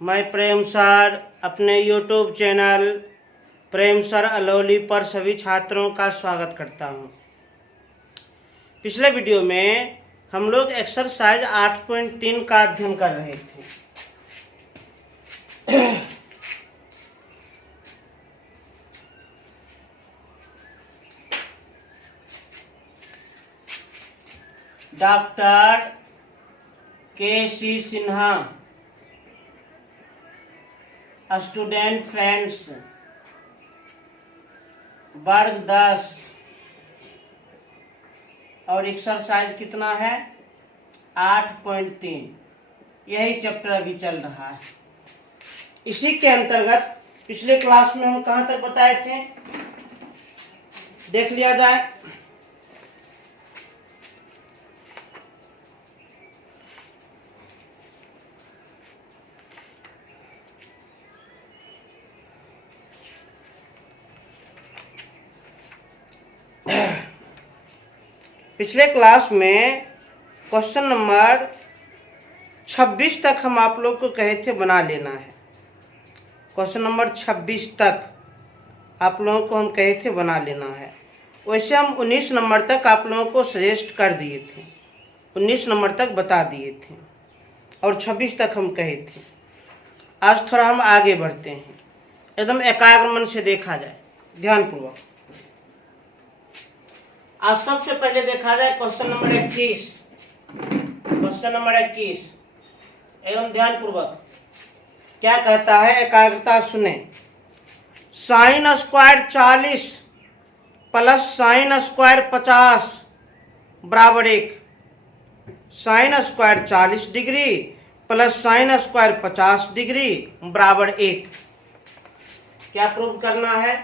मैं प्रेम सर अपने YouTube channel प्रेम sir Alauli पर सभी छात्रों का स्वागत करता हूं। पिछले वीडियो में हम लोग एक्सरसाइज 8.3 का अध्ययन कर रहे थे। Doctor KC. Sinha student friends वर्ग 10 और एक्सरसाइज कितना है 8.3। यही चैप्टर अभी चल रहा है। इसी के अंतर्गत पिछले क्लास में हम कहां तक बताए थे देख लिया जाए। पिछले क्लास में क्वेश्चन नंबर 26 तक हम आप लोग को कहे थे बना लेना है। क्वेश्चन नंबर 26 तक आप लोगों को हम कहे थे बना लेना है। वैसे हम 19 नंबर तक आप लोगों को सजेस्ट कर दिए थे, 19 नंबर तक बता दिए थे और 26 तक हम कहे थे। आज थोड़ा हम आगे बढ़ते हैं, एकदम एकाग्र मन से देखा जाए, ध्यानपूर्वक। आज सबसे पहले देखा जाए क्वेश्चन नंबर 21। क्वेश्चन नंबर 21 एकदम ध्यानपूर्वक क्या कहता है, एकाग्रता सुने। Sine square 40 plus sine square 50 बराबर 1। Sine square 40 degree plus sine square 50 degree बराबर 1। क्या प्रूव करना है?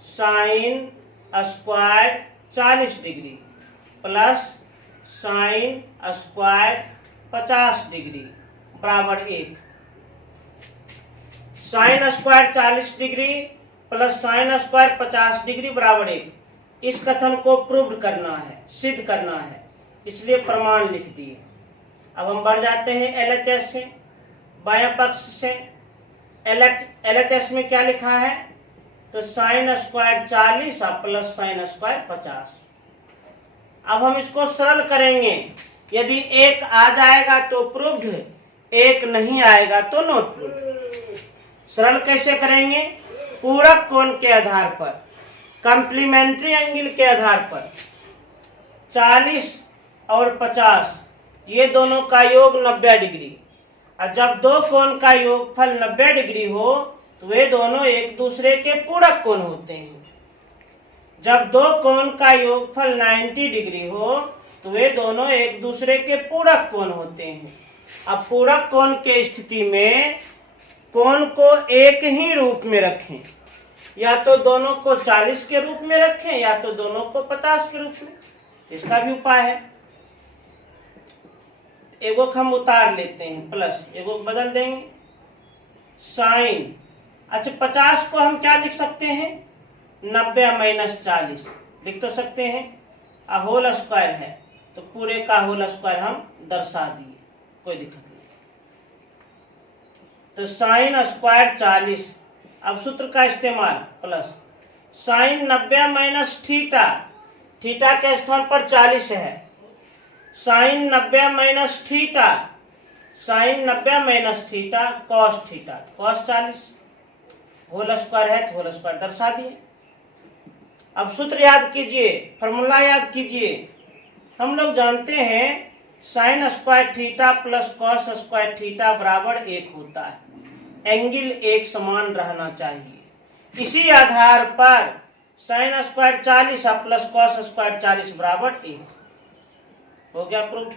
Sine square 40 degree plus sine square 50 degree बराबर 1। Sine square 40 degree plus sine square 50 degree बराबर 1। इस कथन को प्रूव करना है, सिद्ध करना है, इसलिए प्रमाण लिख दिए। अब हम बढ़ जाते हैं एलएचएस से, बायां पक्ष से। एलएचएस में क्या लिखा है? तो sine square 40 plus sine square 50। अब हम इसको सरल करेंगे। यदि 1 आ जाएगा तो प्रूव्ड, 1 नहीं आएगा तो नॉट प्रूव्ड। सरल कैसे करेंगे? पूरक कोण के आधार पर, कॉम्प्लीमेंट्री एंगल के आधार पर। 40 और 50 ये दोनों का योग 90 डिग्री। और जब दो कोण का योगफल 90 डिग्री हो तो वे दोनों एक दूसरे के पूरक कोण होते हैं। जब दो कोण का योगफल 90 डिग्री हो तो वे दोनों एक दूसरे के पूरक कोण होते हैं। अब पूरक कोण के स्थिति में कोण को एक ही रूप में रखें, या तो दोनों को 40 के रूप में रखें या तो दोनों को 50 के रूप में। इसका भी उपाय है। एगो हम उतार लेते हैं प्लस, एगो बदल देंगे साइन। अच्छा 50 को हम क्या लिख सकते हैं? 90 माइनस 40 लिख तो सकते हैं। होल स्क्वायर है तो पूरे का होल स्क्वायर हम दर्शा दिए, कोई दिक्कत नहीं। तो साइन स्क्वायर 40। अब सूत्र का इस्तेमाल plus sine 90 minus theta, theta के स्थान पर 40 है। Sine 90 minus theta, sine 90 minus theta cos theta, cos 40। Whole square है तो होल स्क्वायर दर्शा दिए। अब सूत्र याद कीजिए, फॉर्मूला याद कीजिए। हम लोग जानते हैं sign square theta plus cos square theta बराबर 1 होता है। एंगल एक समान रहना चाहिए। इसी आधार पर sine square 40 plus cos square 40 बराबर 1 हो गया प्रूफ।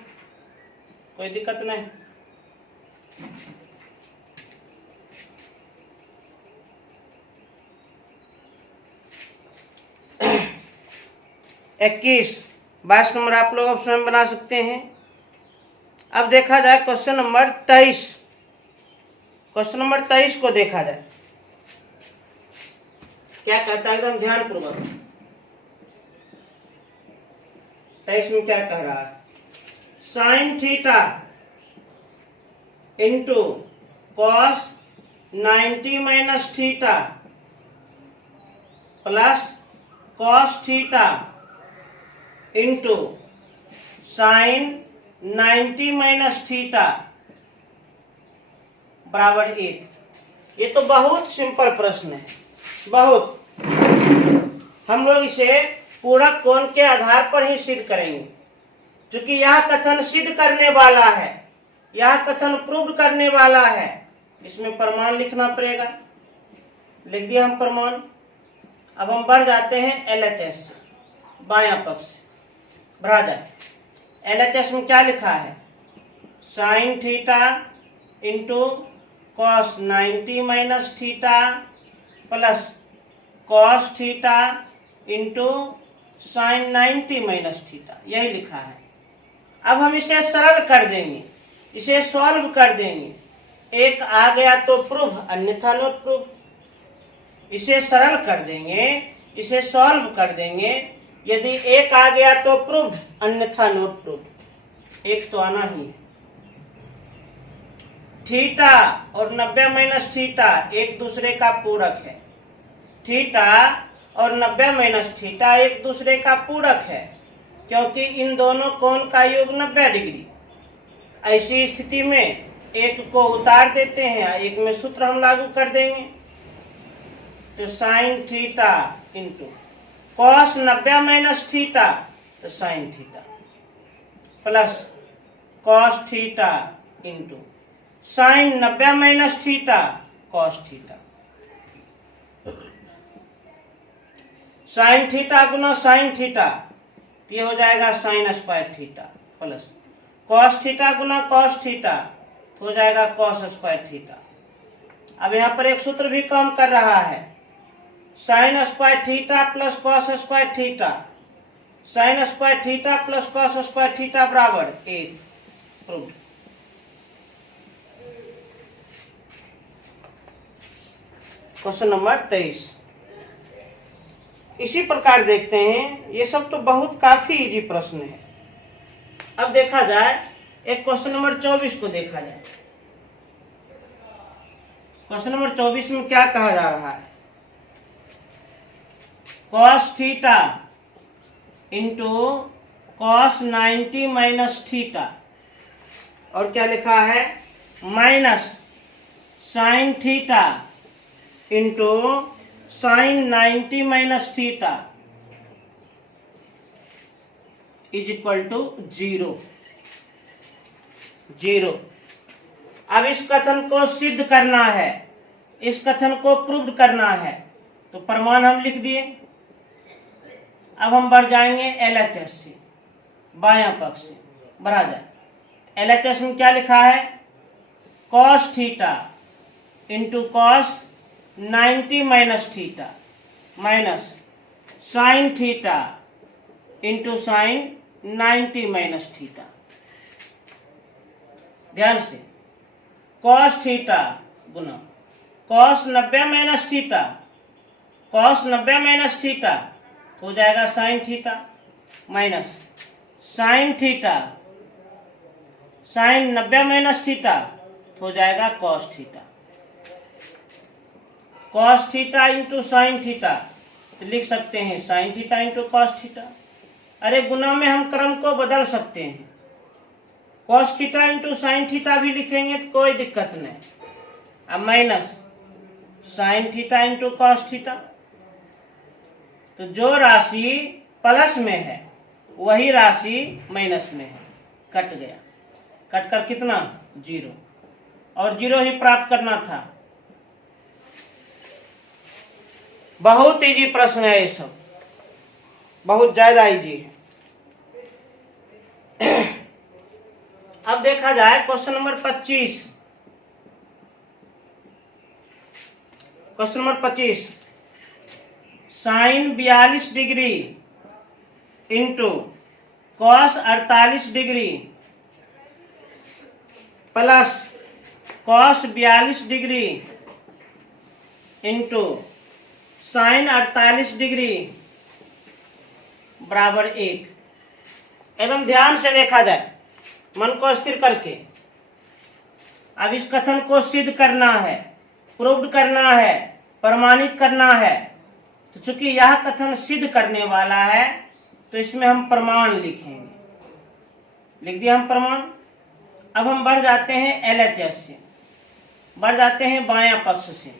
कोई दिक्कत नहीं। इक्कीस 22 नंबर आप लोग अब स्वयं बना सकते हैं। अब देखा जाए क्वेश्चन नंबर 23। क्वेश्चन नंबर 23 को देखा जाए क्या कहता है, एकदम ध्यानपूर्वक। 23 में क्या कह रहा है? Sign theta into cos 90 minus theta plus cos theta into sine 90 minus theta बराबर 1। ये तो बहुत सिंपल प्रश्न है, बहुत। हम लोग इसे पूरक कोण के आधार पर ही सिद्ध करेंगे, क्योंकि यह कथन सिद्ध करने वाला है, यह कथन प्रूव करने वाला है। इसमें प्रमाण लिखना पड़ेगा। लिख दिया हम प्रमाण। अब हम बढ़ जाते हैं LHS, बायां पक्ष बढ़ा जाए। LHS में क्या लिखा है? Sign theta into cos 90 minus theta plus cos theta into sine 90 minus theta, यही लिखा है। अब हम इसे सरल कर देंगे, इसे सॉल्व कर देंगे। एक आ गया तो प्रूफ, अन्यथा नॉट प्रूफ। इसे सरल कर देंगे, इसे सॉल्व कर देंगे। यदि एक आ गया तो प्रूफ, अन्यथा नॉट प्रूफ। एक तो आना ही है। थीटा और 90 माइनस थीटा एक दूसरे का पूरक है। थीटा और 90 माइनस थीटा एक दूसरे का पूरक है, क्योंकि इन दोनों कोण का योग 90 डिग्री। ऐसी स्थिति में एक को उतार देते हैं, एक में सूत्र हम लागू कर देंगे। तो sine theta into cos 90 minus theta, तो sine theta plus cos theta into sine 90 minus theta cos theta. Sine theta गुना साइन थीटा, ये हो जाएगा sine square theta plus cos theta गुना कॉस थीटा, हो जाएगा कॉस स्क्वायर थीटा। अब यहाँ पर एक सूत्र भी काम कर रहा है, sine square theta plus cos square theta. Sign square theta plus cos square theta बराबर 1। प्रूव्ड। Question number 23। इसी प्रकार देखते हैं, ये सब तो बहुत काफी इजी प्रश्न है। अब देखा जाए, एक क्वेश्चन नंबर 24 को देखा जाए। क्वेश्चन नंबर 24 में क्या कहा जा रहा है? Cos theta into cos 90 minus theta, और क्या लिखा है? Minus sine theta into sine 90 minus theta is equal to 0। अब इस कथन को सिद्ध करना है, इस कथन को प्रूव करना है, तो प्रमाण हम लिख दिए। अब हम बढ़ जाएंगे LHS से, बायां पक्ष से बढ़ा जाए। LHS में क्या लिखा है? Cos theta into cos 90 minus theta minus sine theta into sine 90 minus theta. ध्यान से, कॉस थीटा गुना cos 90 minus theta, cos 90 minus theta हो जाएगा sine theta minus sine theta, sine 90 minus theta हो जाएगा cos theta. Cos theta into sine theta, तो लिख सकते हैं sine theta into cos theta. अरे गुना में हम क्रम को बदल सकते हैं, cos theta into sine theta भी लिखेंगे तो कोई दिक्कत नहीं। अब minus sine theta into cos theta, तो जो राशि प्लस में है वही राशि माइनस में है, कट गया। कट कर कितना? 0, और 0 ही प्राप्त करना था। बहुत इजी प्रश्न है ये सब, बहुत ज्यादा इजी है। अब देखा जाए question number 25। Question number 25, sine 42 degree into cos 48 degree plus cos 42 degree into sine 48 degree बराबर 1। एकदम ध्यान से देखा जाए, मन को स्थिर करके। अब इस कथन को सिद्ध करना है, प्रूव्ड करना है, प्रमाणित करना है। तो चूंकि यह कथन सिद्ध करने वाला है तो इसमें हम प्रमाण लिखेंगे। लिख दिया हम प्रमाण। अब हम बढ़ जाते हैं LHS से, बढ़ जाते हैं बायां पक्ष से।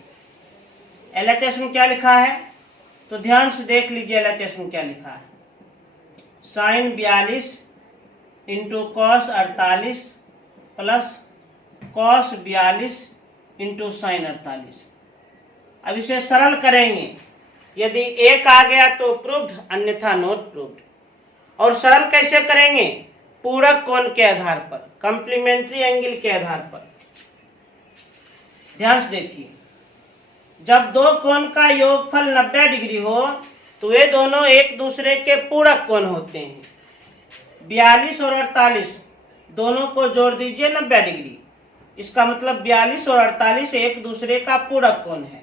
LHS में क्या लिखा है तो ध्यान से देख लीजिए। LHS में क्या लिखा है, sine 42 into cos 48 plus cos 42 into sine 48। अब इसे सरल करेंगे, यदि एक आ गया तो प्रूव्ड, अन्यथा नॉट प्रूव्ड। और सरल कैसे करेंगे, पूरक कोण के आधार पर, कॉम्प्लीमेंट्री एंगल के आधार पर। ध्यान से देखिए, जब दो कोण का योगफल 90 डिग्री हो तो वे दोनों एक दूसरे के पूरक कोण होते हैं। 42 और 48 दोनों को जोड़ दीजिए 90 डिग्री, इसका मतलब 42 और 48 एक दूसरे का पूरक कोण है।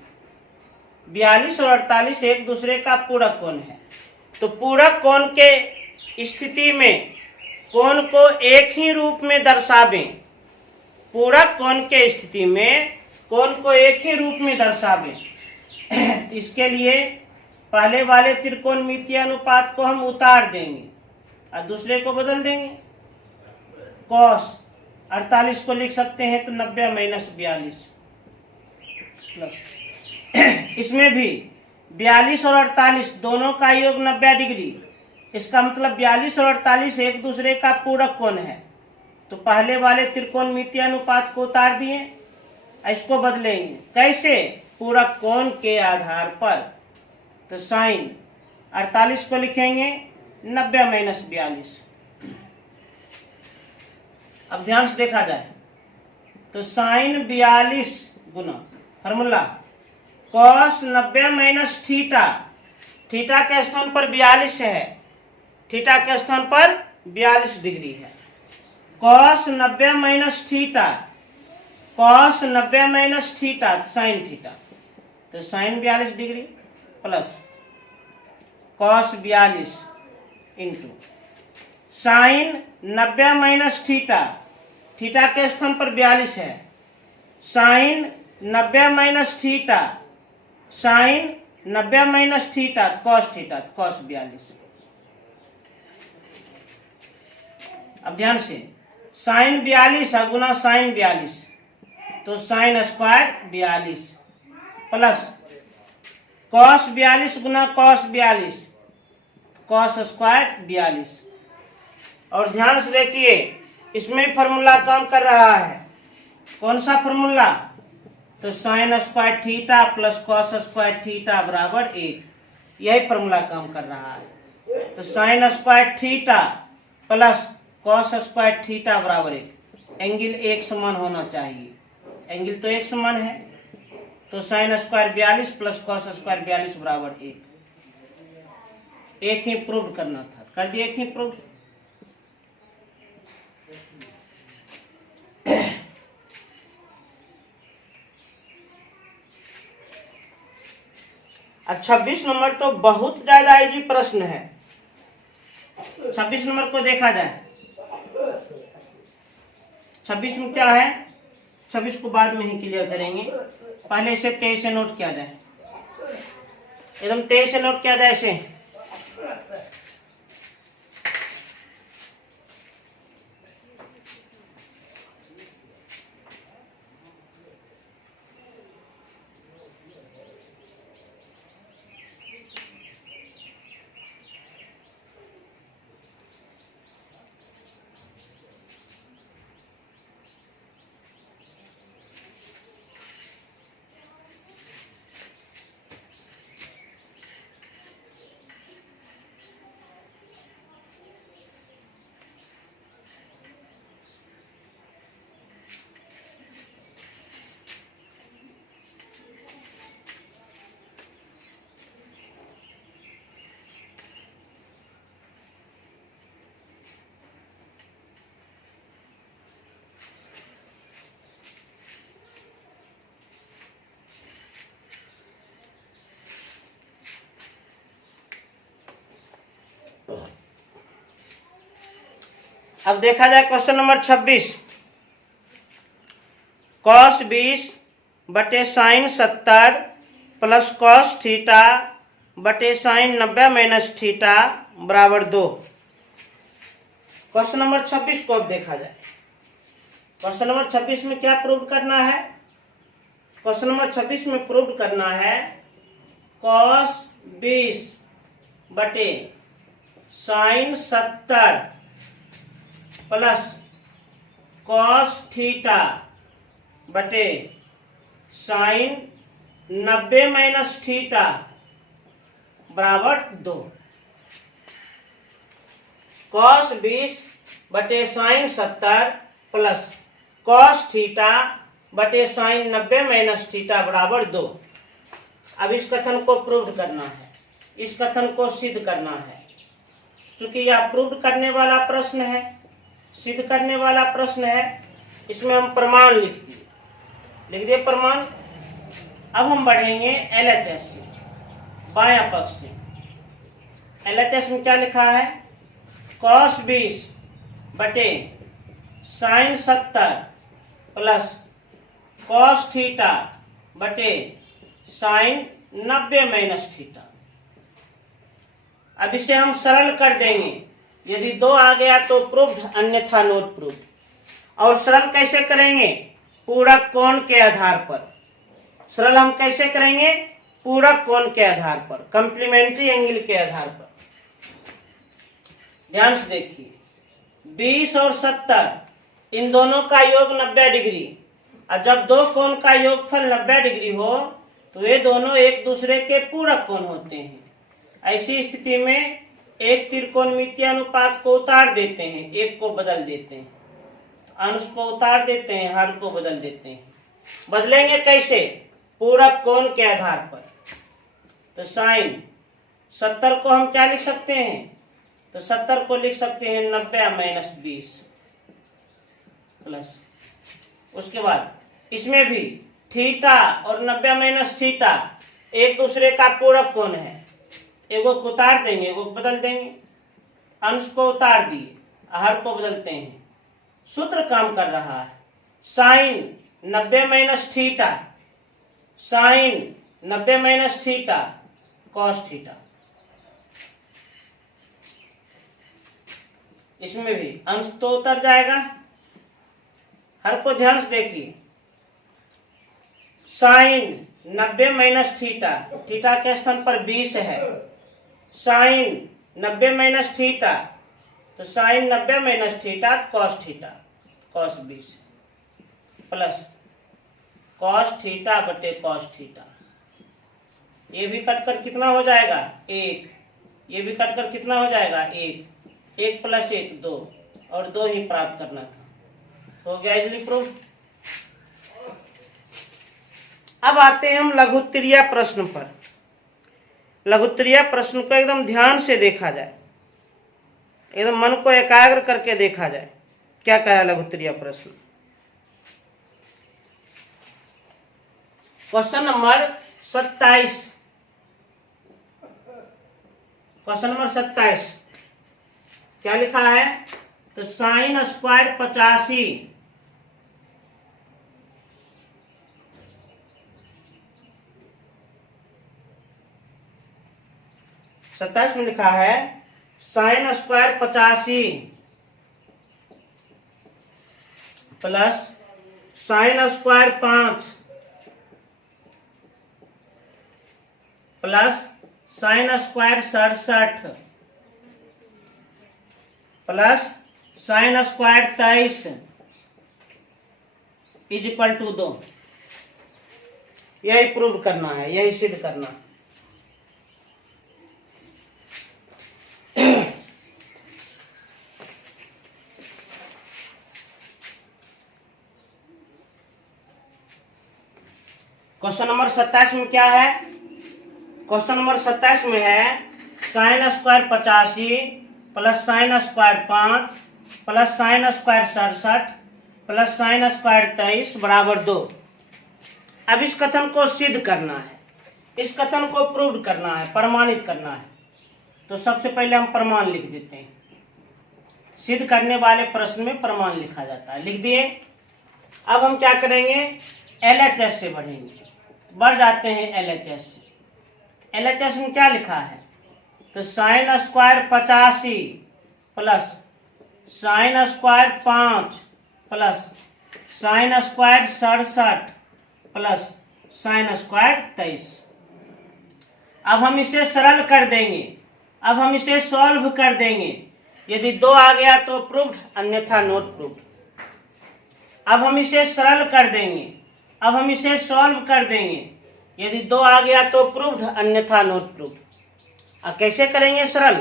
42 और 48 एक दूसरे का पूरक कोण है। तो पूरक कोण के स्थिति में कोण को एक ही रूप में दर्शावें। पूरक कोण के स्थिति में कोण को एक ही रूप में दर्शावें। इसके लिए पहले वाले त्रिकोणमितीय अनुपात को हम उतार देंगे और दूसरे को बदल देंगे। कॉस 48 को लिख सकते हैं तो 90 माइनस 42 प्लस, इसमें भी 42 और 48 दोनों का योग 90 डिग्री, इसका मतलब 42 और 48 एक दूसरे का पूरक कोण है। तो पहले वाले त्रिकोणमितीय अनुपात को उतार दिए, इसको बदलेंगे कैसे, पूरक कोण के आधार पर। तो साइन 48 को लिखेंगे 90 माइनस 42। अब ध्यान से देखा जाए तो साइन 42 गुना formula cos 90 minus theta, theta के स्थान पर 42 है, थीटा के स्थान पर 42 डिग्री है। Cos 90 minus theta, cos 90 minus theta sine theta, तो sine 42 degree plus cos 42 into sine 90 minus theta, theta के स्थान पर 42 है, sine 90 minus theta, sine 90 minus theta cos theta, cos 42। अब ध्यान से, साइन 42 गुना साइन 42 तो साइन स्क्वायर 42 प्लस कॉस 42 गुना cos 42 cos square 42। और ध्यान से देखिए, इसमें फॉर्मूला काम कर रहा है। कौन सा फॉर्मूला, तो sine square theta plus cos square theta बराबर 1, यही फॉर्मूला काम कर रहा है। तो sine square theta plus cos square theta बराबर 1, एंगल एक समान होना चाहिए, एंगल तो एक समान है। तो sine square 42 plus cos square 42 बराबर 1। एक ही प्रूव करना था, कर दिया एक ही प्रूव। अब 26 नंबर तो बहुत ज्यादा इजी प्रश्न है। 26 नंबर को देखा जाए, 26 में क्या है, 26 को बाद में ही क्लियर करेंगे, पहले इसे 23 से नोट किया जाए, एकदम 23 से नोट किया जाए इसे। अब देखा जाए क्वेश्चन नंबर 26। कॉस 20 बटे साइन 70 प्लस कॉस थीटा बटे साइन 90 माइनस थीटा बराबर 2। क्वेश्चन नंबर 26 को अब देखा जाए। क्वेश्चन नंबर 26 में क्या प्रूव करना है? क्वेश्चन नंबर 26 में प्रूव करना है कॉस 20 बटे साइन 70 प्लस कॉस थीटा बटे साइन 90 माइनस थीटा बराबर 2। कॉस 20 बटे साइन 70 प्लस कॉस थीटा बटे साइन 90 माइनस थीटा बराबर 2। अब इस कथन को प्रूव करना है, इस कथन को सिद्ध करना है। चूंकि यह प्रूव करने वाला प्रश्न है, सिद्ध करने वाला प्रश्न है, इसमें हम प्रमाण लिख दिए प्रमाण। अब हम बढ़ेंगे LHS से, बायां पक्ष से। LHS में क्या लिखा है? कॉस 20 बटे साइन 70 प्लस कॉस थीटा बटे साइन 90 माइनस थीटा। अब इसे हम सरल कर देंगे। यदि 2 आ गया तो प्रूव्ड, अन्यथा नॉट प्रूव्ड। और सरल कैसे करेंगे? पूरक कोण के आधार पर। सरल हम कैसे करेंगे? पूरक कोण के आधार पर, कंप्लीमेंट्री एंगल के आधार पर। ध्यान से देखिए, 20 और 70 इन दोनों का योग 90 डिग्री। और जब दो कोण का योगफल 90 डिग्री हो तो ये दोनों एक दूसरे के पूरक कोण होते हैं। ऐसी स्थिति में एक त्रिकोणमितीय अनुपात को उतार देते हैं, एक को बदल देते हैं, अंश को उतार देते हैं, हर को बदल देते हैं। बदलेंगे कैसे? पूरक कोण के आधार पर। तो साइन 70 को हम क्या लिख सकते हैं? तो 70 को लिख सकते हैं 90 माइनस 20 प्लस, उसके बाद इसमें भी थीटा और 90 माइनस थीटा एक दूसरे का पूरक कोण है। एगो को उतार देंगे, एगो को बदल देंगे। अंश को उतार दिए, हर को बदलते हैं। सूत्र काम कर रहा है। Sine 90 minus theta, sine 90 minus theta cos theta. इसमें भी अंश तो उतर जाएगा, हर को ध्यान से देखिए। साइन 90 माइनस थीटा, थीटा के स्थान पर 20 है। साइन 90 माइनस थीटा, तो sine 90 minus theta cos theta, cos 20 plus cos theta बटे कॉस थीटा। ये भी कटकर कितना हो जाएगा? 1। ये भी कटकर कितना हो जाएगा? 1। 1 प्लस 1 2, और 2 ही प्राप्त करना था। हो गया इजली प्रूफ। अब आते हैं हम लघुत्तरीय प्रश्न पर। लघुत्तरीय प्रश्न को एकदम ध्यान से देखा जाए, एकदम मन को एकाग्र करके देखा जाए। क्या कह रहा है लघुत्तरीय प्रश्न? Question number 27। क्वेश्चन नंबर 27 क्या लिखा है? तो साइन स्क्वायर 85 27 में लिखा है sine square 85 plus sine square 5 plus sine square 67 plus sine square 23 is equal to 2। यही प्रूव करना है, यही सिद्ध करना है। क्वेश्चन नंबर 27 में क्या है? क्वेश्चन नंबर 27 में है sine square 85 plus sine square 5 plus sine square 67 plus sine square 23 बराबर 2। अब इस कथन को सिद्ध करना है, इस कथन को प्रूव करना है, प्रमाणित करना है। तो सबसे पहले हम प्रमाण लिख देते हैं। सिद्ध करने वाले प्रश्न में प्रमाण लिखा जाता है। लिख दिए। अब हम क्या करेंगे, LHS से बढ़ेंगे, बढ़ जाते हैं LHS से। LHS में क्या लिखा है, तो sine square 85 plus sine square 5 plus sine square 67 plus sine square 23। अब हम इसे सरल कर देंगे, अब हम इसे सॉल्व कर देंगे। यदि 2 आ गया तो प्रूव्ड, अन्यथा नॉट प्रूव्ड। अब हम इसे सरल कर देंगे, अब हम इसे सॉल्व कर देंगे। यदि 2 आ गया तो प्रूव्ड, अन्यथा नॉट प्रूव्ड। अब कैसे करेंगे सरल,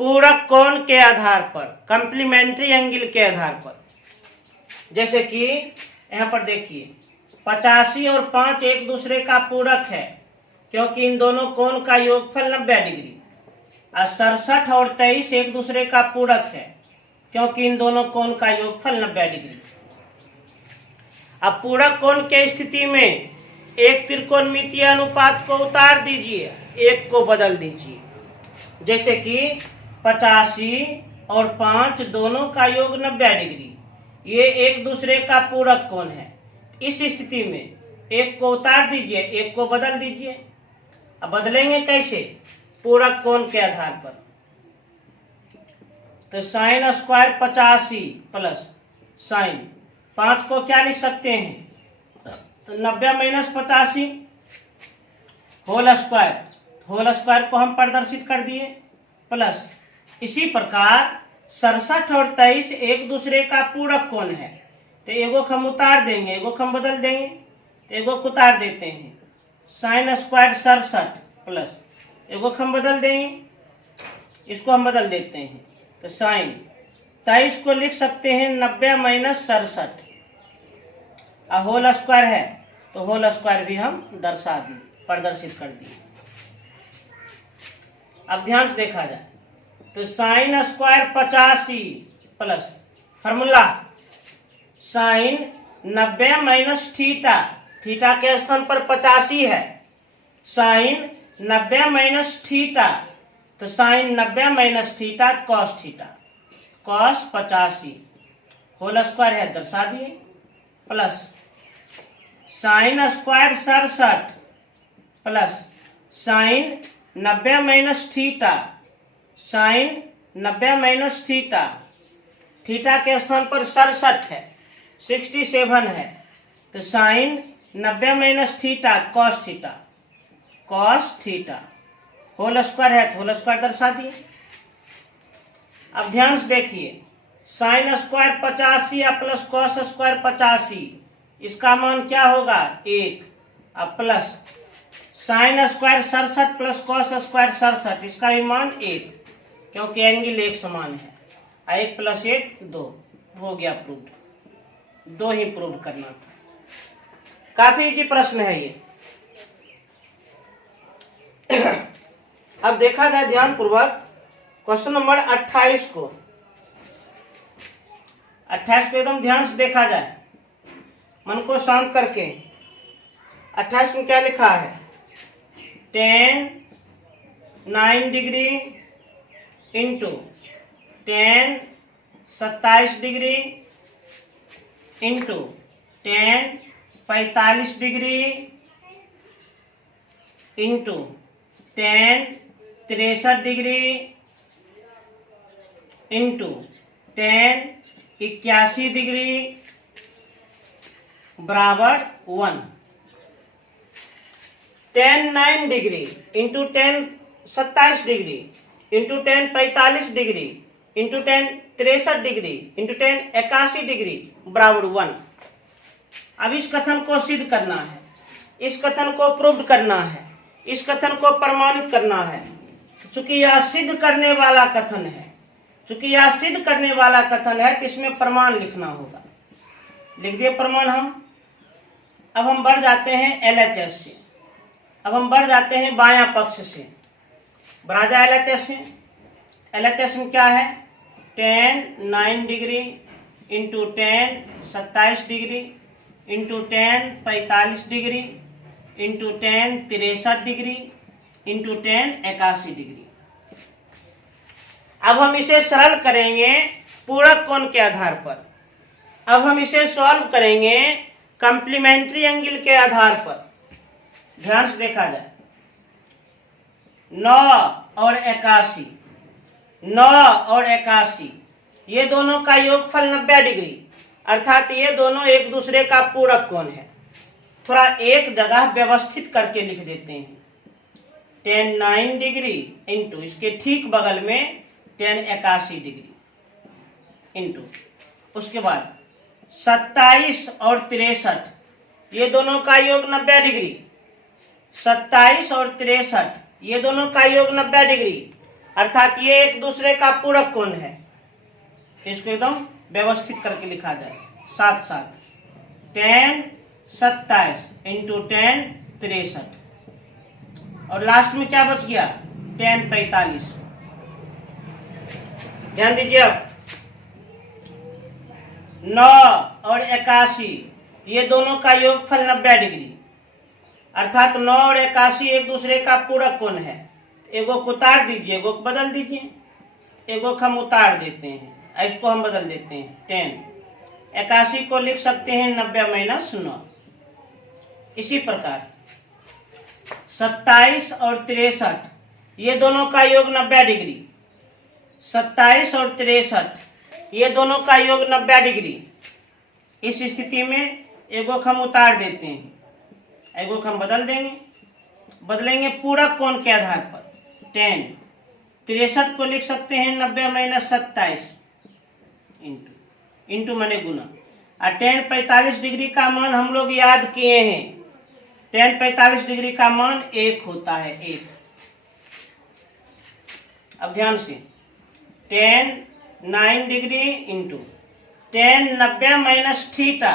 पूरक कोण के आधार पर, कंप्लीमेंट्री एंगल के आधार पर। जैसे कि यहाँ पर देखिए 85 और 5 एक दूसरे का पूरक है, क्योंकि इन दोनों कोण का योगफल 90 डिग्री। और 67 और 23 एक दूसरे का पूरक है, क्योंकि इन दोनों कोण का योगफल 90 डिग्री। अब पूरक कोण के स्थिति में एक त्रिकोणमितीय अनुपात को उतार दीजिए, एक को बदल दीजिए। जैसे कि 85 और 5 दोनों का योग 90 डिग्री, ये एक दूसरे का पूरक कोण है। इस स्थिति में एक को उतार दीजिए, एक को बदल दीजिए। अब बदलेंगे कैसे, पूरक कोण के आधार पर। तो साइन स्क्वायर 85 प्लस साइन 5 को क्या लिख सकते हैं, तो 90 minus 85 whole square, whole square को हम प्रदर्शित कर दिए, प्लस इसी प्रकार 67 और 23 एक दूसरे का पूरक कोण है, तो एगो को हम उतार देंगे, एगो को हम बदल देंगे। तो एगो को उतार देते हैं, साइन स्क्वायर 67 प्लस एगो को हम बदल देंगे, इसको हम बदल देते हैं। तो साइन 23 को लिख सकते हैं 90 माइनस 67, होल स्क्वायर है तो होल स्क्वायर भी हम दर्शा दिए, प्रदर्शित कर दिए। अब ध्यान से देखा जाए तो sine square 85 plus formula sine 90 minus theta, theta के स्थान पर 85 है, साइन 90 माइनस थीटा, तो sine 90 minus theta cos theta, cos 85 whole square है दर्शा दिए, plus sine square 67 plus sine 90 minus theta, sine 90 minus theta, theta के स्थान पर 67 है, 67 है, तो sine 90 minus theta cos theta, cos theta whole square है तो होल स्क्वायर दर्शा दिए। अब ध्यान से देखिए, sign square 85 plus cos square 85, इसका मान क्या होगा 1, अब plus sine square 67 plus cos square 67, इसका भी मान 1, क्योंकि एंगल एक समान है। 1 प्लस 1 2, हो गया प्रूव्ड, 2 ही प्रूव करना था। काफी इजी प्रश्न है ये। अब देखा जाए ध्यान पूर्वक क्वेश्चन नंबर 28 को, 28 को एकदम ध्यान से देखा जाए, मन को शांत करके। 28 में क्या लिखा है, tan 9 degree into tan 27 degree into tan 45 degree into tan 63 degree into tan 81 degree बराबर 1। tan 9 degree into tan 27 degree into tan 45 degree into tan 63 degree into tan 81 degree बराबर 1। अब इस कथन को सिद्ध करना है, इस कथन को प्रूव करना है, इस कथन को प्रमाणित करना है। चूंकि यह सिद्ध करने वाला कथन है, चूंकि यह सिद्ध करने वाला कथन है तो इसमें प्रमाण लिखना होगा। लिख दिए प्रमाण हम। अब हम बढ़ जाते हैं LHS से, अब हम बढ़ जाते हैं बायां पक्ष से। बढ़ा जाए LHS से। LHS में क्या है, tan 9 degree into tan 27 degree into tan 45 degree into tan 63 degree into tan 81 degree. अब हम इसे सरल करेंगे पूरक कोण के आधार पर। अब हम इसे सॉल्व करेंगे कॉम्प्लीमेंट्री एंगल के आधार पर। ध्यान से देखा जाए, 9 और 81, 9 और 81 ये दोनों का योगफल 90 डिग्री, अर्थात ये दोनों एक दूसरे का पूरक कोण है। थोड़ा एक जगह व्यवस्थित करके लिख देते हैं, tan 9 डिग्री इंटू इसके ठीक बगल में tan 81 डिग्री इंटू उसके बाद 27 और 63 ये दोनों का योग 90 डिग्री, 27 और 63 ये दोनों का योग 90 डिग्री, अर्थात ये एक दूसरे का पूरक कोण है। तो इसको एकदम व्यवस्थित करके लिखा जाए, साथ साथ tan 27 इंटू tan 63 और लास्ट में क्या बच गया, tan 45। ध्यान दीजिए, अब 9 और 81 ये दोनों का योगफल 90 डिग्री, अर्थात 9 और 81 एक दूसरे का पूरक कोण है। एगो को उतार दीजिए, एगो को बदल दीजिए, एगो को हम उतार देते हैं, इसको हम बदल देते हैं, 10 81 को लिख सकते हैं 90 माइनस 9। इसी प्रकार 27 और 63 ये दोनों का योग 90 डिग्री, 27 और 63 ये दोनों का योग 90 डिग्री। इस स्थिति में एगो को हम उतार देते हैं, एगो को हम बदल देंगे, बदलेंगे पूरक कोण के आधार पर। 10 63 को लिख सकते हैं 90 माइनस 27 इंटू माने गुना, और tan 45 डिग्री का मान हम लोग याद किए हैं, tan 45 डिग्री का मान 1 होता है, 1। अब ध्यान से tan 9 degree into tan 90 minus theta,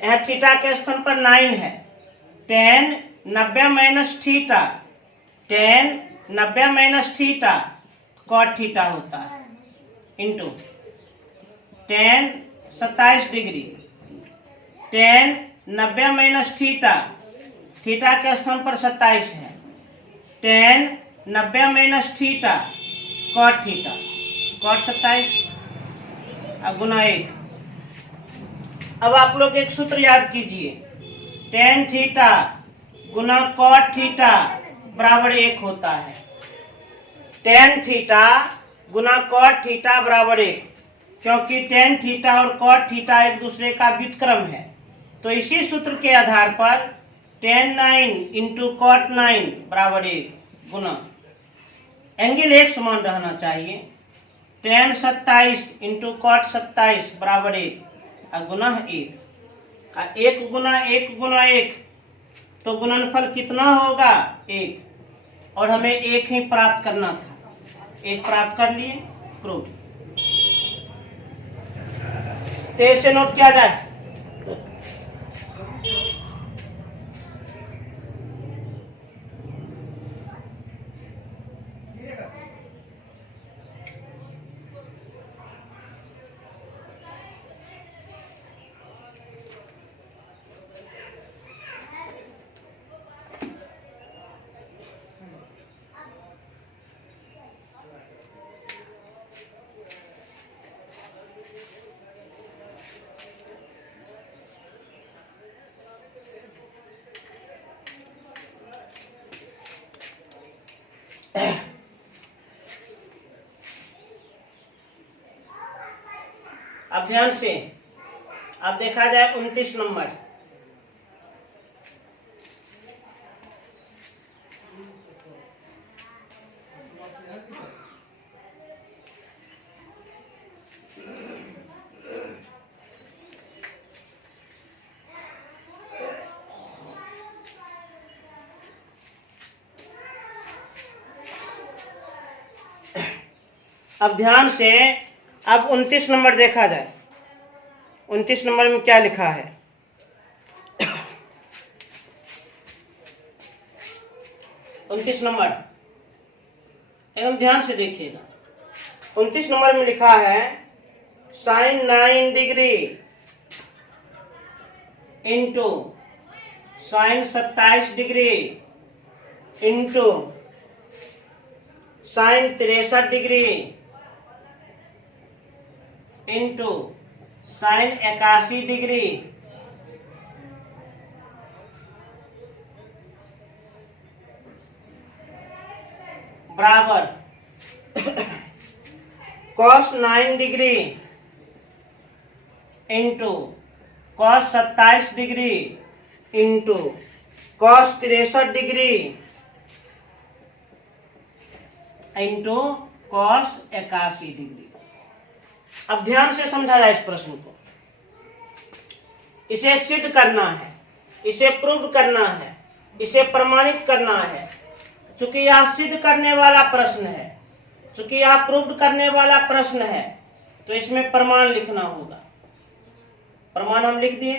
यह थीटा के स्थान पर 9 है, tan 90 minus theta, tan 90 minus theta cot theta होता है, into tan 27 degree, tan 90 minus theta, theta के स्थान पर 27 है, tan 90 minus theta cot theta, cot 27 अब गुना 1। अब आप लोग एक सूत्र याद कीजिए, tan थीटा गुना cot थीटा बराबर 1 होता है। tan थीटा गुना cot थीटा बराबर 1, क्योंकि tan थीटा और cot थीटा एक दूसरे का व्युत्क्रम है। तो इसी सूत्र के आधार पर tan 9 इंटू cot 9 बराबर 1 गुना एंगल एक समान रहना चाहिए, tan 27 इंटू cot 27 बराबर 1 गुना 1, 1 गुना 1 गुना 1 तो गुणनफल कितना होगा, 1, और हमें 1 ही प्राप्त करना था, 1 प्राप्त कर लिए, प्रूफ। तो इसे नोट किया जाए। अब ध्यान से अब देखा जाए 29 नंबर। अब ध्यान से अब 29 नंबर देखा जाए। 29 नंबर में क्या लिखा है, 29 नंबर एकदम ध्यान से देखिएगा। 29 नंबर में लिखा है sin 9 degree into sin 27 degree into sin 63 degree into sine 81 degree बराबर cos 9 degree into cos 27 degree into cos 63 degree into cos 81 degree. अब ध्यान से समझा जाए इस प्रश्न को। इसे सिद्ध करना है, इसे प्रूव करना है, इसे प्रमाणित करना है। चूंकि यह सिद्ध करने वाला प्रश्न है, चूंकि यह प्रूव करने वाला प्रश्न है, तो इसमें प्रमाण लिखना होगा। प्रमाण हम लिख दिए।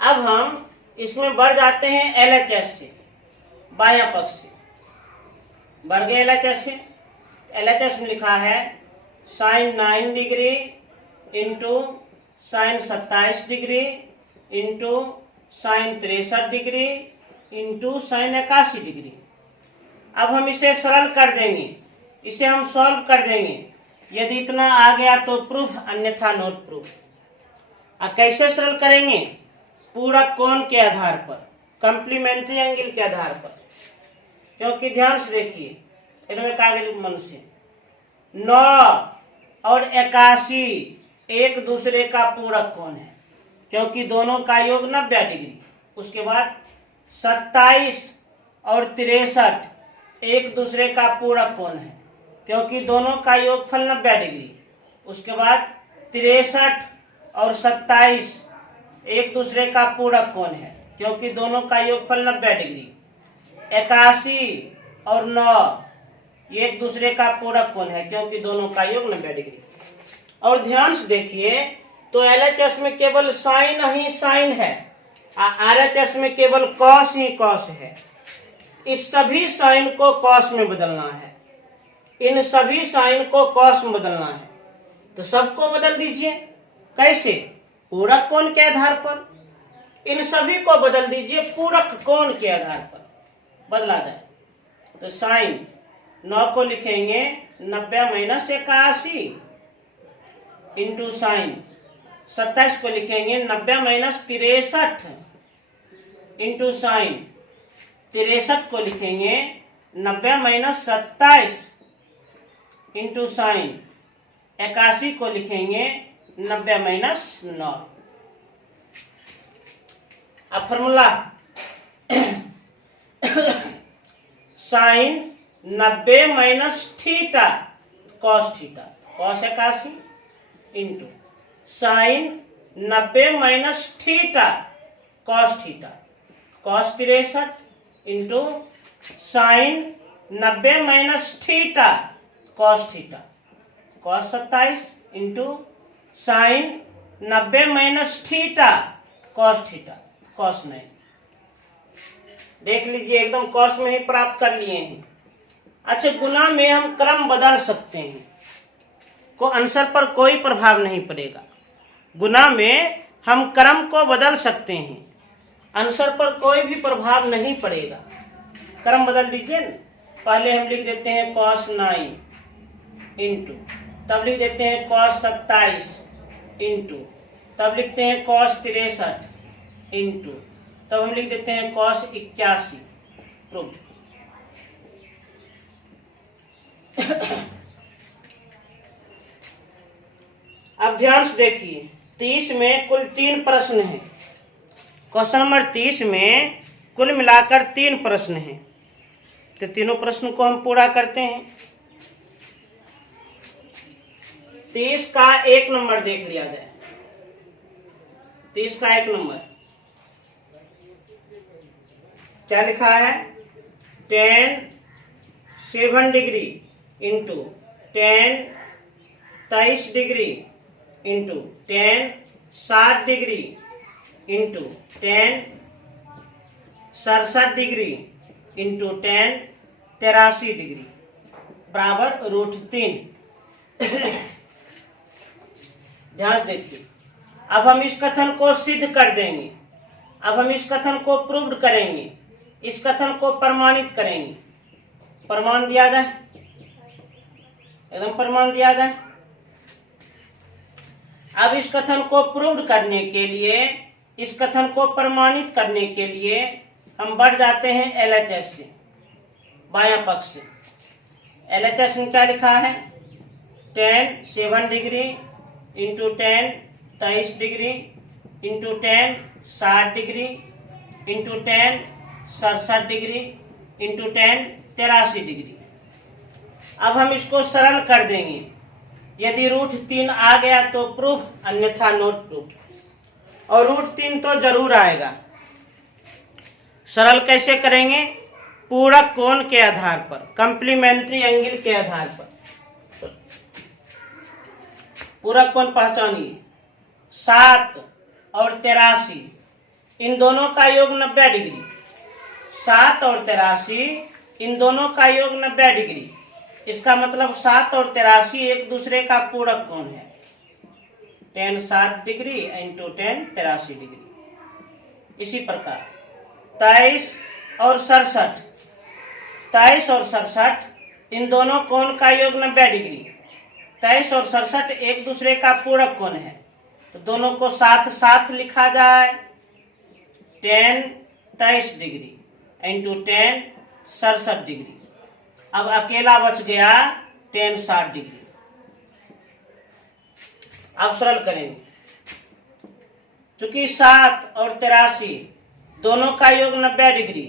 अब हम इसमें बढ़ जाते हैं LHS से, बायां पक्ष से बढ़ गए LHS से। LHS में लिखा है sine 9 degree into sine 27 degree into sine 63 degree into sine 81 degree. अब हम इसे सरल कर देंगे, इसे हम सॉल्व कर देंगे। यदि इतना आ गया तो प्रूफ, अन्यथा नॉट प्रूफ। अब कैसे सरल करेंगे? पूरक कोण के आधार पर, कंप्लीमेंट्री एंगल के आधार पर। क्योंकि ध्यान से देखिए, इनमें कागज मन से 9 और 81 एक दूसरे का पूरक कोण है, क्योंकि दोनों का योग 90 डिग्री। उसके बाद 27 और 63 एक दूसरे का पूरक कोण है, क्योंकि दोनों का योगफल 90 डिग्री। उसके बाद 63 और 27 एक दूसरे का पूरक कोण है, क्योंकि दोनों का योगफल 90 डिग्री। 81 और 9 एक दूसरे का पूरक कोण है, क्योंकि दोनों का योग 90 डिग्री। और ध्यान से देखिए, तो LHS में केवल साइन ही साइन है, RHS में केवल कॉस ही कॉस है। इस सभी साइन को कॉस में बदलना है, इन सभी साइन को कॉस में बदलना है। तो सबको बदल दीजिए। कैसे? पूरक कोण के आधार पर। इन सभी को बदल दीजिए पूरक कोण के आधार पर, बदला जाए। तो साइन 9 को लिखेंगे 90 माइनस 81 इंटू साइन 27 को लिखेंगे 90 माइनस 63 इंटू साइन 63 को लिखेंगे 90 माइनस 27 इंटू साइन 81 को लिखेंगे 90 माइनस 9। अब formula sine 90 minus theta cos theta, cos 81 into sine 90 minus theta cos theta, cos 63 into sine 90 minus theta cos theta, cos 27 into sine 90 minus theta cos theta, cos 9। देख लीजिए, एकदम cos में ही प्राप्त कर लिए हैं। अच्छा, गुना में हम क्रम बदल सकते हैं, को आंसर पर कोई प्रभाव नहीं पड़ेगा। गुना में हम क्रम को बदल सकते हैं, आंसर पर कोई भी प्रभाव नहीं पड़ेगा। क्रम बदल दीजिए ना। पहले हम लिख देते हैं कॉस 9 इंटू, तब लिख देते हैं कॉस 27 इंटू, तब लिखते हैं कॉस 63 इंटू, तब हम लिख देते हैं कॉस 81। प्रूफ। अब ध्यान से देखिए, 30 में कुल 3 प्रश्न हैं। क्वेश्चन नंबर 30 में कुल मिलाकर 3 प्रश्न हैं। तो तीनों प्रश्न को हम पूरा करते हैं। 30 का 1 नंबर देख लिया जाए। 30 का 1 नंबर क्या लिखा है? tan 7 degree into tan 23 degree into tan 60 degree into tan 67 degree into tan 83 degree बराबर √3। ध्यान देखिए, अब हम इस कथन को सिद्ध कर देंगे, अब हम इस कथन को प्रूव्ड करेंगे, इस कथन को प्रमाणित करेंगे। प्रमाण दिया जाए, एकदम प्रमाण दिया जाए। अब इस कथन को प्रूव करने के लिए, इस कथन को प्रमाणित करने के लिए हम बढ़ जाते हैं LHS से, बायां पक्ष से। LHS में क्या लिखा है? 10 7 degree into 10 23 degree into 10 60 degree into 10 67 degree into 10 83 degree. अब हम इसको सरल कर देंगे। यदि √3 आ गया तो प्रूफ, अन्यथा नोट प्रूफ। और √3 तो जरूर आएगा। सरल कैसे करेंगे? पूरक कोण के आधार पर, कंप्लीमेंट्री एंगल के आधार पर। पूरक कोण पहचानिए। 7 और 83, इन दोनों का योग 90 डिग्री। 7 और 83, इन दोनों का योग 90 डिग्री। इसका मतलब 7 और 83 एक दूसरे का पूरक कोण है। 10 7 डिग्री इंटू 10 83 डिग्री। इसी प्रकार 23 और 67, 23 और 67, इन दोनों कोण का योग 90 डिग्री। 23 और 67 एक दूसरे का पूरक कोण है, तो दोनों को साथ साथ लिखा जाए। 10 23 डिग्री इंटू 10 67 डिग्री। अब अकेला बच गया 10 60 डिग्री। अब सरल करेंगे। चूंकि 7 और 83 दोनों का योग 90 डिग्री,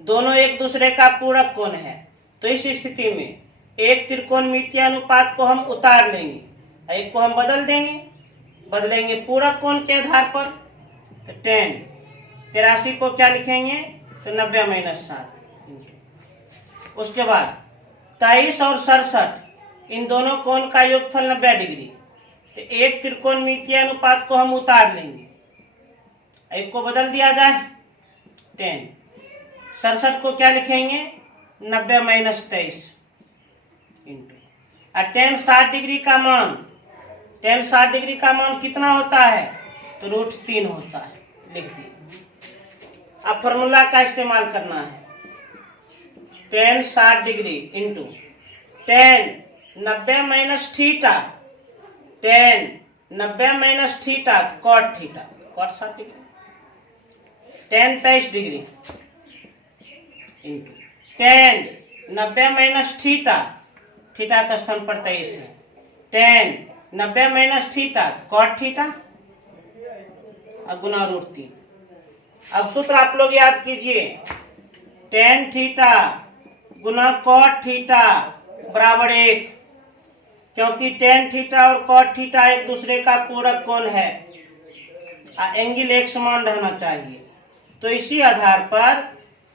दोनों एक दूसरे का पूरक कोण है, तो इस स्थिति में एक त्रिकोणमितीय अनुपात को हम उतार लेंगे, एक को हम बदलेंगे पूरक कोण के आधार पर। तो 10 83 को क्या लिखेंगे? तो 90 - 7। उसके बाद 23 और 67, इन दोनों कोण का योगफल 90 डिग्री, तो एक त्रिकोणमितीय अनुपात को हम उतार लेंगे, एक को बदल दिया जाए। 10 67 को क्या लिखेंगे? 90 - 23 इंटू 10 60 डिग्री का मान, 10 60 डिग्री का मान कितना होता है? तो √3 होता है। लिख दिए। अब फॉर्मूला का इस्तेमाल करना है। 10 60 degree into 10 90 - theta, 10 90 - theta cot theta, cot 60 degree. 10 23 degree into 10 90 - theta, theta का स्थान पर 23 है। 10 90 - थीटा कॉट थीटा गुना √3। अब सूत्र आप लोग याद कीजिए। 10 थीटा गुना कॉट थीटा बराबर 1, क्योंकि 10 थीटा और कॉट थीटा एक दूसरे का पूरक कोण है, एंगल एक समान रहना चाहिए। तो इसी आधार पर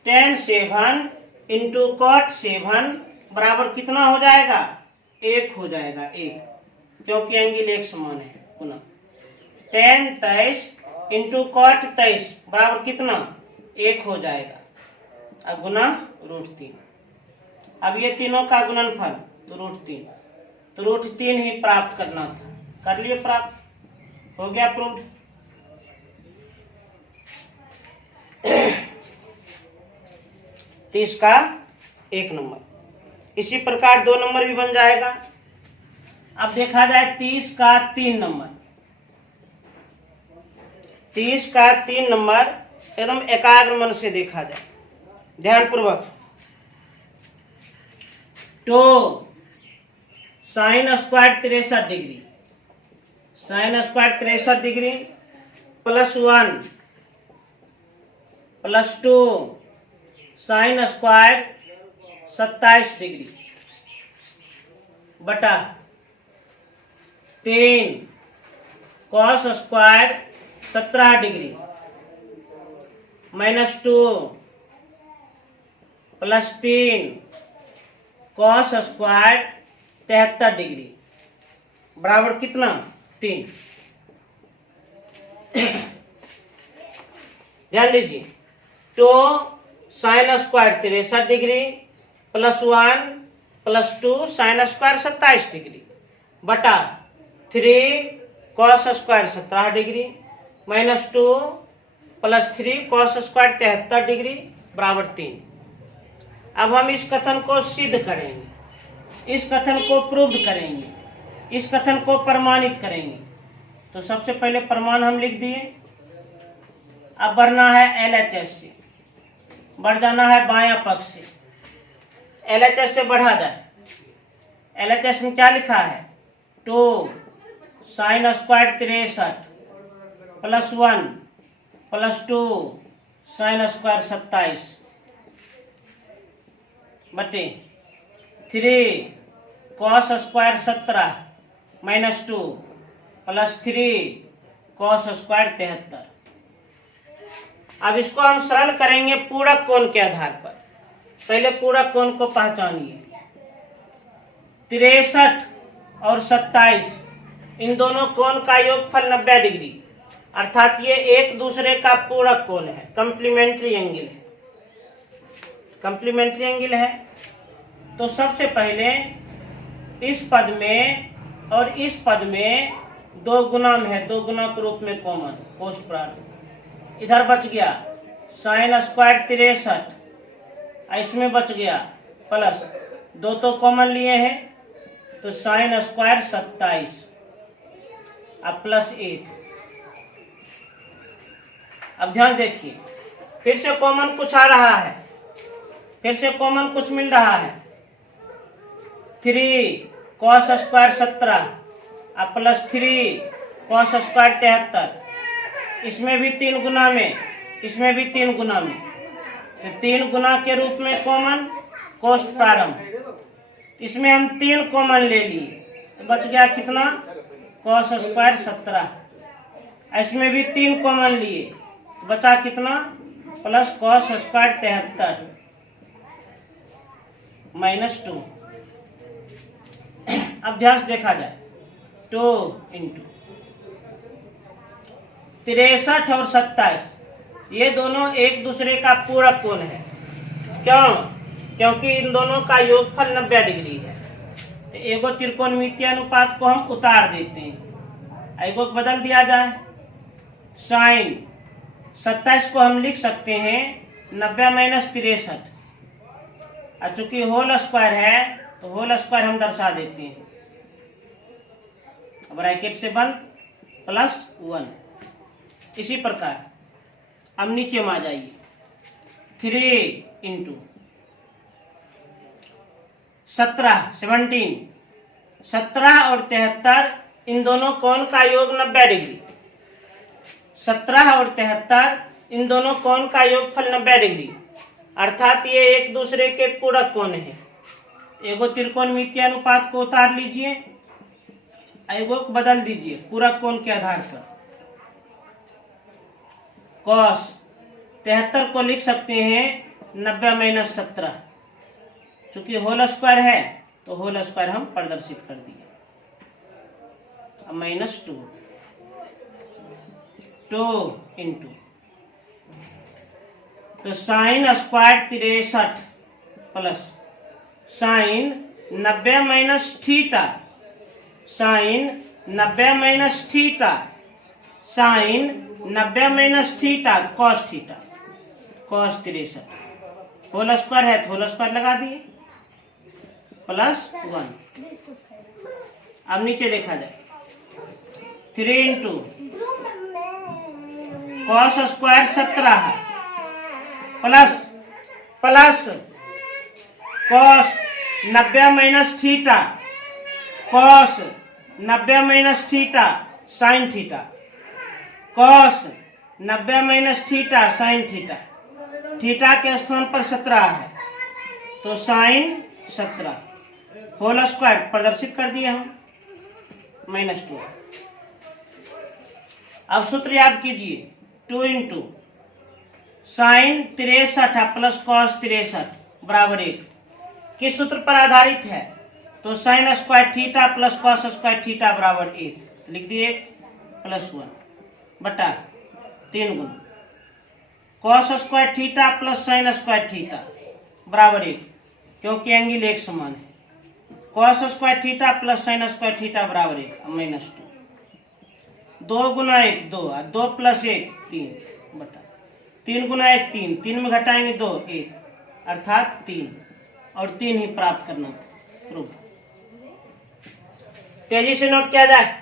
10 7 इंटू कॉट 7 बराबर कितना हो जाएगा? 1 हो जाएगा, 1, क्योंकि एंगल एक समान है। गुना 10 23 इंटू कॉट 23 बराबर कितना? 1 हो जाएगा, गुना √3। अब ये तीनों का गुणनफल तो √3, तो √3 ही प्राप्त करना था। कर लिए प्राप्त, हो गया प्रूव्ड। तो इसका 1 नंबर। इसी प्रकार 2 नंबर भी बन जाएगा। अब देखा जाए 30 का 3 नंबर। 30 का 3 नंबर एकदम एकाग्र मन से देखा जाए, ध्यानपूर्वक। तो sin² 63 degree, sin² 63 degree +1 +2 sin² 27 degree बटा 3 cos² 17 डिग्री -2 +3 cos² 73 डिग्री बराबर कितना? 3। ध्यान दीजिए। तो sin² 63 डिग्री +1 +2 sin² 27 डिग्री बटा 3 cos² 17 डिग्री -2 +3 cos² 73 डिग्री बराबर 3। अब हम इस कथन को सिद्ध करेंगे, इस कथन को प्रूव करेंगे, इस कथन को प्रमाणित करेंगे। तो सबसे पहले प्रमाण हम लिख दिए। अब बढ़ना है LHS से, बढ़ जाना है बायां पक्ष से। LHS से बढ़ा जाए। LHS में क्या लिखा है? 2 sin square 63 plus 1 plus 2 sin square 27 बटे 3 cos square 17 minus 2 plus 3 cos square 73। अब इसको हम सरल करेंगे पूरक कोण के आधार पर। पहले पूरक कोण को पहचानिए। 63 और 27 इन दोनों कोण का योगफल 90 डिग्री, अर्थात ये एक दूसरे का पूरक कोण है, कंप्लीमेंट्री एंगल है। कंप्लीमेंट्री एंगल है तो सबसे पहले इस पद में और इस पद में 2 गुना में है, 2 गुना के रूप में कॉमन पोस्ट प्रोडक्ट। इधर बच गया sin स्क्वायर 63, इसमें बच गया प्लस 2 तो कॉमन लिए हैं तो sin स्क्वायर 27 अब प्लस 1। अब ध्यान देखिए, फिर से कॉमन कुछ आ रहा है, फिर से कॉमन कुछ मिल रहा है। 3 cos स्क्वायर 17 अब प्लस 3 cos स्क्वायर 73। इसमें भी 3 गुना में, इसमें भी 3 गुना में, तो 3 गुना के रूप में कॉमन कोष्ठ प्रारंभ। इसमें हम 3 कॉमन ले लिए तो बच गया कितना? cos square 17। इसमें भी 3 कॉमन लिए तो बचा कितना? Plus cos square 73 minus 2। अब ध्यान से देखा जाए, 2 इंटू 63 और 27 ये दोनों एक दूसरे का पूरक कोण है। क्यों? क्योंकि इन दोनों का योगफल 90 डिग्री है। तो एगो त्रिकोणमितीय अनुपात को हम उतार देते हैं, एगो को बदल दिया जाए। साइन 27 को हम लिख सकते हैं 90 माइनस 63, और चूंकि होल स्क्वायर है तो होल स्क्वायर हम दर्शा देते हैं। ब्रैकेट से बंद प्लस 1। इसी प्रकार अब नीचे में आ जाइए। 3 इंटू 17 17 और 73 इन दोनों कोण का योग 90 डिग्री। 17 और 73 इन दोनों कोण का योगफल 90 डिग्री, अर्थात ये एक दूसरे के पूरक कोण है। एगो त्रिकोणमितीय अनुपात को उतार लीजिए, एगो को बदल दीजिए पूरक कोण के आधार पर। cos 73 को लिख सकते हैं 90 माइनस 17, चूंकि होल स्क्वायर है तो होल स्क्वायर हम प्रदर्शित कर दिए। अब माइनस 2 इंटू तो sine square 63 plus sine 90 minus theta, sine 90 minus theta, sine 90 minus theta cos theta, cos 63 whole square है तो होल स्क्वायर लगा दिए प्लस 1। अब नीचे देखा जाए 3 into cos square 17 plus plus cos 90 minus theta, cos 90 minus theta sine theta, cos 90 minus theta sine theta. Theta के स्थान पर 17 है तो साइन 17 होल स्क्वायर प्रदर्शित कर दिए हम माइनस 2। अब सूत्र याद कीजिए, 2 इंटू साइन 63 प्लस कॉस 63 बराबर 1। किस सूत्र पर आधारित है? तो sine square theta plus cos square theta बराबर 1। लिख दिए प्लस 1 बटा 3 गुना cos square theta plus sine square theta बराबर 1, क्योंकि एंगल एक समान है। Cos square theta plus sine square theta बराबर 1 माइनस 2। 2 गुना 1 2, 2 प्लस 1 3 बटा 3 गुना 1 3, 3 में घटाएंगे 2 1, अर्थात 3 और 3 ही प्राप्त करना प्रूफ। तेजी से नोट किया जाए।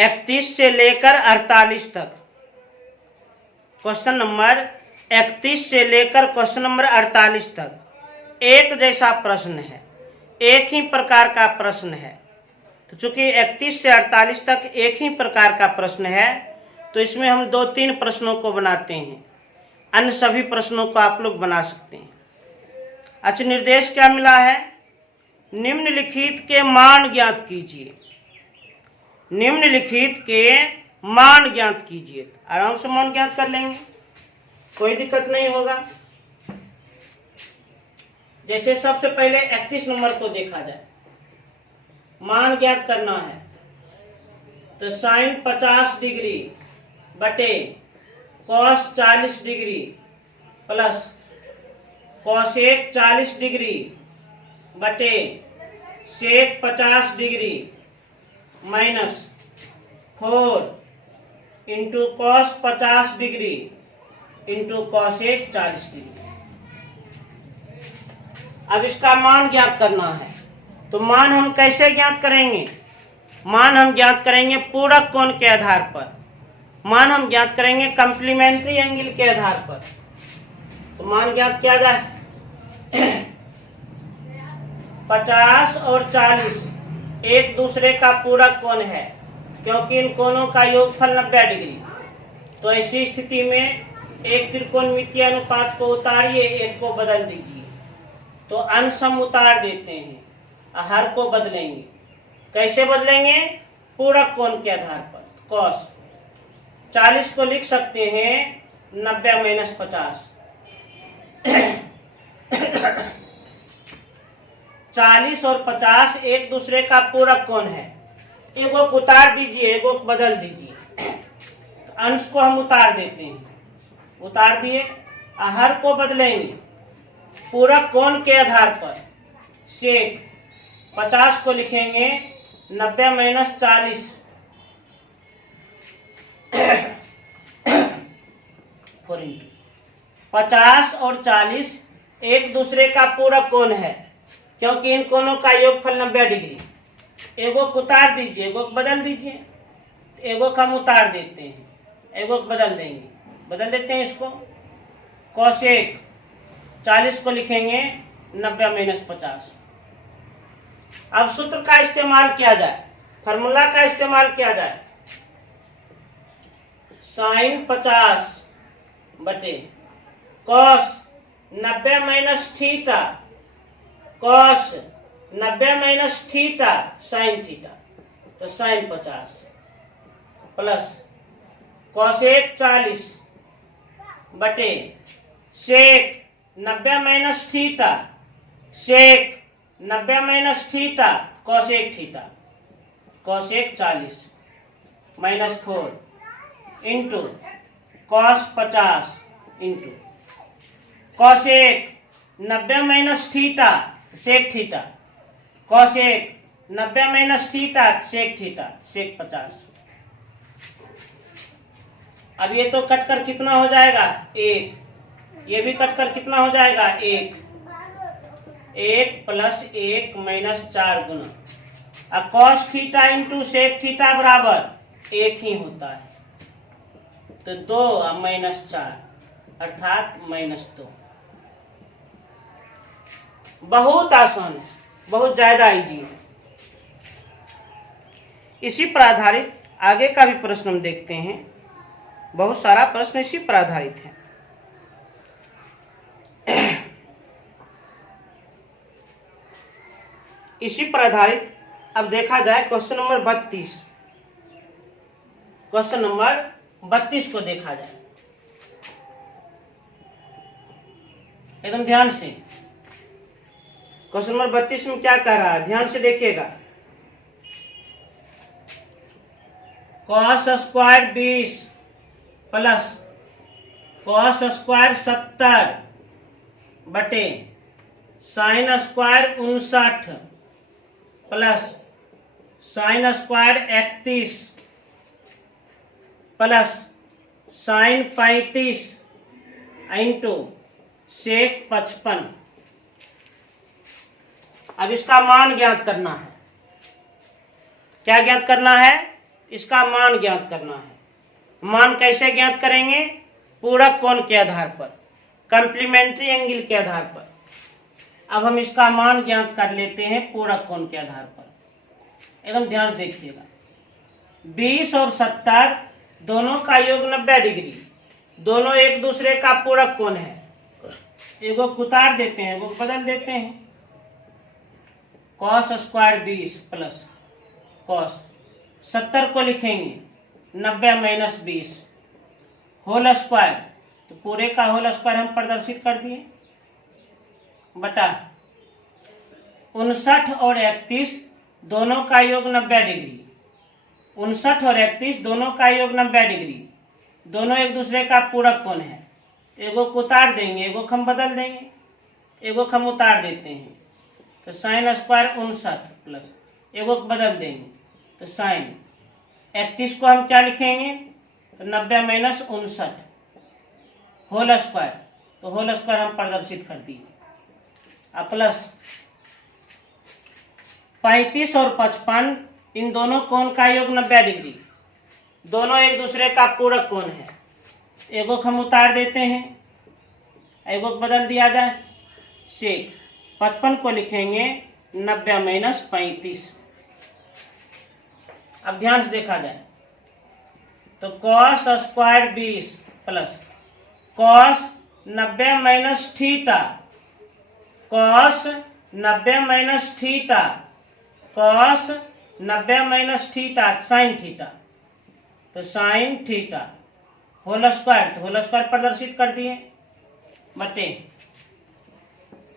31 से लेकर 48 तक, क्वेश्चन नंबर 31 से लेकर क्वेश्चन नंबर 48 तक एक जैसा प्रश्न है, एक ही प्रकार का प्रश्न है। तो चूंकि 31 से 48 तक एक ही प्रकार का प्रश्न है, तो इसमें हम 2-3 प्रश्नों को बनाते हैं, अन्य सभी प्रश्नों को आप लोग बना सकते हैं। अच्छा, निर्देश क्या मिला है? निम्नलिखित के मान ज्ञात कीजिए। निम्नलिखित के मान ज्ञात कीजिए। आराम से मान ज्ञात कर लेंगे, कोई दिक्कत नहीं होगा। जैसे सबसे पहले 31 नंबर को देखा जाए, मान ज्ञात करना है। तो साइन 50 डिग्री बटे cos 40 degree plus cosec 40 degree बटे सेक 50 degree minus 4 into cos 50 degree into cosec 40 degree. अब इसका मान ज्ञात करना है। तो मान हम कैसे ज्ञात करेंगे? मान हम ज्ञात करेंगे पूरक कोण के आधार पर। मान हम ज्ञात करेंगे कॉम्प्लीमेंट्री एंगल के आधार पर। तो मान ज्ञात किया जाए 50 और 40 एक दूसरे का पूरक कोण है, क्योंकि इन कोणों का योगफल 90 डिग्री। तो ऐसी स्थिति में एक त्रिकोणमितीय अनुपात को उतारिए, एक को बदल दीजिए। तो अंश हम उतार देते हैं, हर को बदलेंगे। कैसे बदलेंगे? पूरक कोण के आधार पर। कॉस 40 को लिख सकते हैं 90 माइनस 50। 40 और 50 एक दूसरे का पूरक कोण है। एगो को उतार दीजिए, एगो को बदल दीजिए। तो अंश को हम उतार देते हैं, उतार दिए, हर को बदलेंगे पूरक कोण के आधार पर। सेक 50 को लिखेंगे 90 माइनस 40 50 और 40 एक दूसरे का पूरक कोण है, क्योंकि इन कोणों का योगफल 90 डिग्री। एगो को उतार दीजिए, एगो को बदल दीजिए। एगो को हम उतार देते हैं, एगो को बदल देंगे, बदल देते हैं इसको। कॉसेक 40 को लिखेंगे 90 माइनस 50। अब सूत्र का इस्तेमाल किया जाए, फार्मूला का इस्तेमाल किया जाए। साइन 50 बटे cos 90 minus theta, cos 90 minus theta sine theta, तो साइन 50 प्लस कॉसेक 40 बटे sec 90 minus theta, sec 90 minus theta cosec theta, cosec 40 minus 4 into cos 50 into cosec 90 minus theta sec theta, cosec 90 minus theta sec theta, sec 50। अब ये तो कटकर कितना हो जाएगा? 1। ये भी कटकर कितना हो जाएगा? 1। 1 प्लस 1 माइनस 4 गुना। अब cos theta into sec theta बराबर 1 ही होता है। तो 2 माइनस 4 अर्थात -2। बहुत आसान है, बहुत ज्यादा इजी है। इसी पर आधारित आगे का भी प्रश्न हम देखते हैं। बहुत सारा प्रश्न इसी पर आधारित है। इसी पर आधारित अब देखा जाए क्वेश्चन नंबर 32। क्वेश्चन नंबर 32 को देखा जाए एकदम ध्यान से। क्वेश्चन नंबर 32 में क्या कह रहा है, ध्यान से देखिएगा। Cos square 20 plus cos square 70 बटे sine square 59 plus sine square 31 plus sine 35 into sec 55। अब इसका मान ज्ञात करना है। क्या ज्ञात करना है? इसका मान ज्ञात करना है। मान कैसे ज्ञात करेंगे? पूरक कोण के आधार पर, कॉम्प्लीमेंट्री एंगल के आधार पर। अब हम इसका मान ज्ञात कर लेते हैं पूरक कोण के आधार पर। एकदम ध्यान से देखिएगा। 20 और 70 दोनों का योग 90 डिग्री, दोनों एक दूसरे का पूरक कोण है। एगो उतार देते हैं, एगो बदल देते हैं। cos स्क्वायर 20 प्लस cos 70 को लिखेंगे 90 माइनस 20 होल स्क्वायर, तो पूरे का होल स्क्वायर हम प्रदर्शित कर दिए, बटा 59 और 31 दोनों का योग 90 डिग्री। 59 और 31 दोनों का योग 90 डिग्री, दोनों एक दूसरे का पूरक कोण है। एगो को उतार देंगे, एगो को हम बदल देंगे, एगो को हम उतार देते हैं, तो साइन स्क्वायर 59 प्लस एगो को बदल देंगे, तो साइन 31 को हम क्या लिखेंगे? तो 90 माइनस 59 होल स्क्वायर, तो होल स्क्वायर हम प्रदर्शित कर दिए। अब प्लस 35 और 55 इन दोनों कोण का योग 90 डिग्री, दोनों एक दूसरे का पूरक कोण है। एगो को हम उतार देते हैं, एगो को बदल दिया जाए, सेक 55 को लिखेंगे 90 माइनस 35। अब ध्यान से देखा जाए तो cos square 20 plus cos 90 minus theta, cos 90 minus theta, cos 90 minus theta sine theta, तो साइन थीटा होल स्क्वायर, तो होल स्क्वायर प्रदर्शित कर दिए, बटे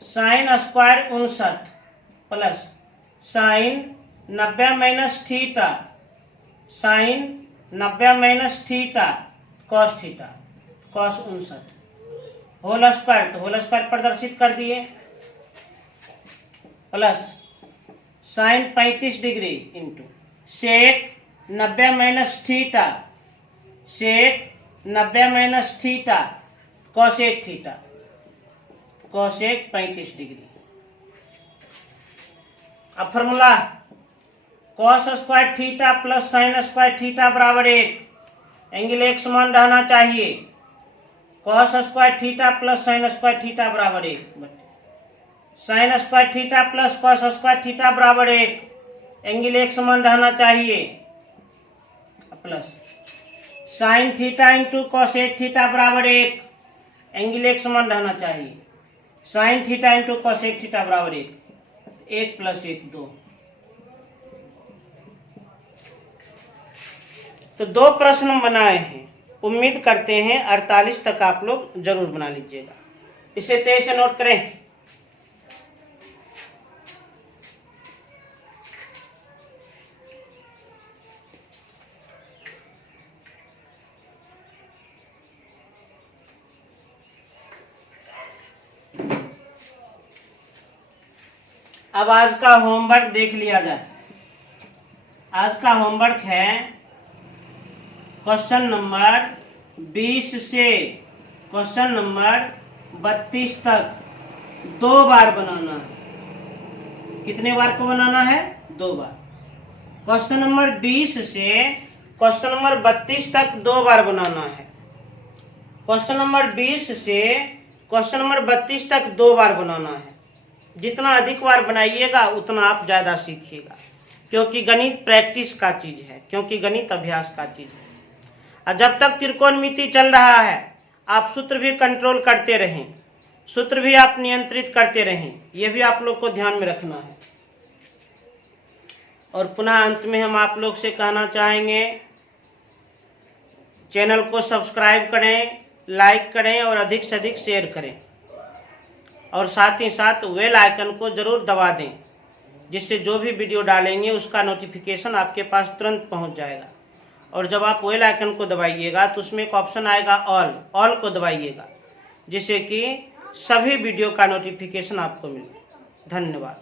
sine square 59 plus sine 90 minus theta, sine 90 minus theta cos theta, cos 59 whole square, तो whole square प्रदर्शित कर दिए, plus sine 35 degree into sec 90 minus theta, sec 90 minus theta cosec theta, cosec 35 degree. अब formula cos square theta plus sine square theta बराबर 1, angle एक समान रहना चाहिए। Cos square theta plus sine square theta बराबर 1, sine square theta plus cos square theta बराबर 1, angle एक समान रहना चाहिए, plus sine theta into cosec theta बराबर 1, एंगल एक समान रहना चाहिए, sine theta into cosec theta बराबर 1, 1 प्लस 1 2। तो 2 प्रश्न बनाए हैं, उम्मीद करते हैं 48 तक आप लोग जरूर बना लीजिएगा। इसे तेज से नोट करें। अब आज का होमवर्क देख लिया जाए। आज का होमवर्क है क्वेश्चन नंबर 20 से क्वेश्चन नंबर 32 तक 2 बार बनाना है। कितने बार को बनाना है? 2 बार। क्वेश्चन नंबर 20 से क्वेश्चन नंबर 32 तक 2 बार बनाना है। क्वेश्चन नंबर 20 से क्वेश्चन नंबर 32 तक 2 बार बनाना है। जितना अधिक बार बनाइएगा उतना आप ज़्यादा सीखिएगा, क्योंकि गणित प्रैक्टिस का चीज़ है, क्योंकि गणित अभ्यास का चीज़ है। और जब तक त्रिकोणमिति चल रहा है आप सूत्र भी कंट्रोल करते रहें, सूत्र भी आप नियंत्रित करते रहें, यह भी आप लोग को ध्यान में रखना है। और पुनः अंत में हम आप लोग से कहना चाहेंगे, चैनल को सब्सक्राइब करें, लाइक करें और अधिक से अधिक शेयर करें, और साथ ही साथ बेल आइकन को जरूर दबा दें, जिससे जो भी वीडियो डालेंगे उसका नोटिफिकेशन आपके पास तुरंत पहुंच जाएगा। और जब आप बेल आइकन को दबाइएगा तो उसमें एक ऑप्शन आएगा ऑल को दबाइएगा, जिससे कि सभी वीडियो का नोटिफिकेशन आपको मिले। धन्यवाद।